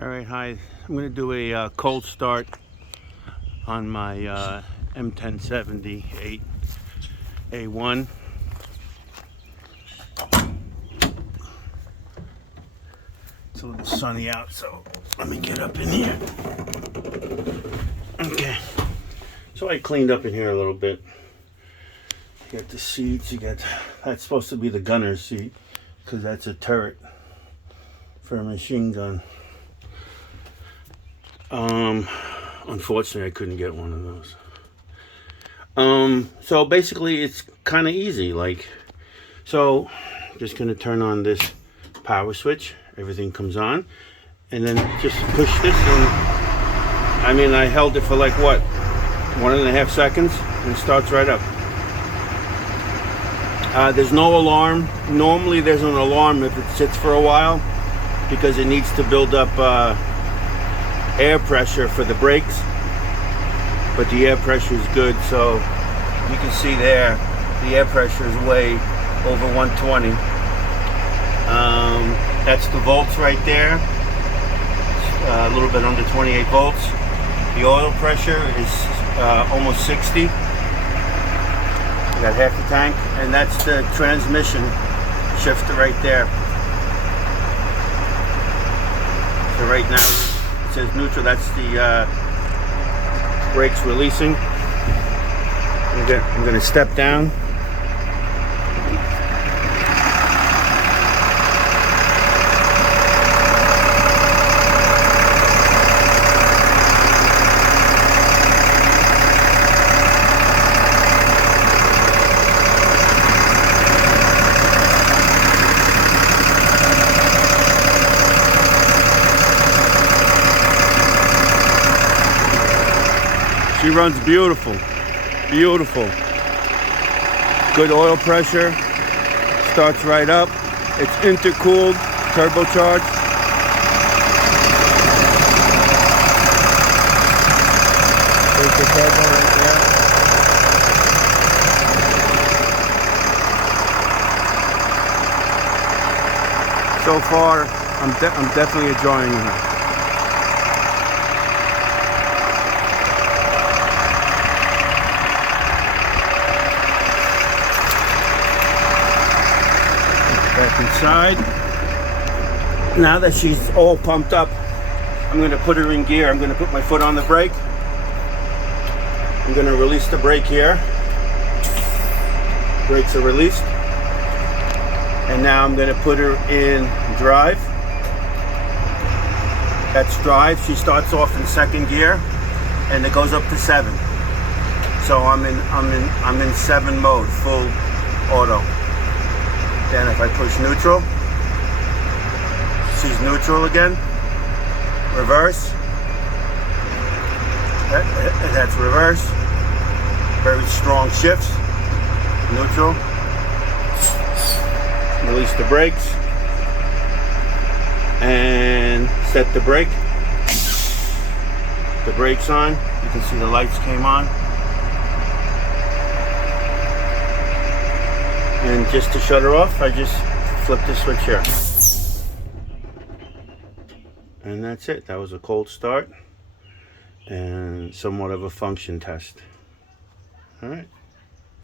Alright, hi. I'm going to do a cold start on my M1078A1. It's a little sunny out, so let me get up in here. Okay. So I cleaned up in here a little bit. You got the seats, that's supposed to be the gunner's seat, because that's a turret for a machine gun. Unfortunately, I couldn't get one of those. So basically, it's kind of easy. So just gonna turn on this power switch. Everything comes on, and then just push this. And I held it for like what, 1.5 seconds, and it starts right up. There's no alarm. Normally, there's an alarm if it sits for a while, because it needs to build up air pressure for the brakes, but the air pressure is good, so you can see there the air pressure is way over 120. That's the volts right there. A little bit under 28 volts. The oil pressure is almost 60. I got half the tank, and that's the transmission shifter right there. So right now it says neutral. That's the brakes releasing. I'm gonna step down. She runs beautiful, beautiful. Good oil pressure, starts right up. It's intercooled, turbocharged. There's the turbo right there. So far, I'm definitely enjoying her. Back inside. Now that she's all pumped up, I'm going to put her in gear. I'm going to put my foot on the brake. I'm going to release the brake here. Brakes are released. And now I'm going to put her in drive. That's drive. She starts off in second gear, and it goes up to 7. So I'm in 7 mode, full auto. Then if I push neutral, she's neutral again. Reverse. That's reverse. Very strong shifts. Neutral. Release the brakes. And set the brake. The brake's on. You can see the lights came on. And just to shut her off, I just flip the switch here. And that's it. That was a cold start and somewhat of a function test. All right.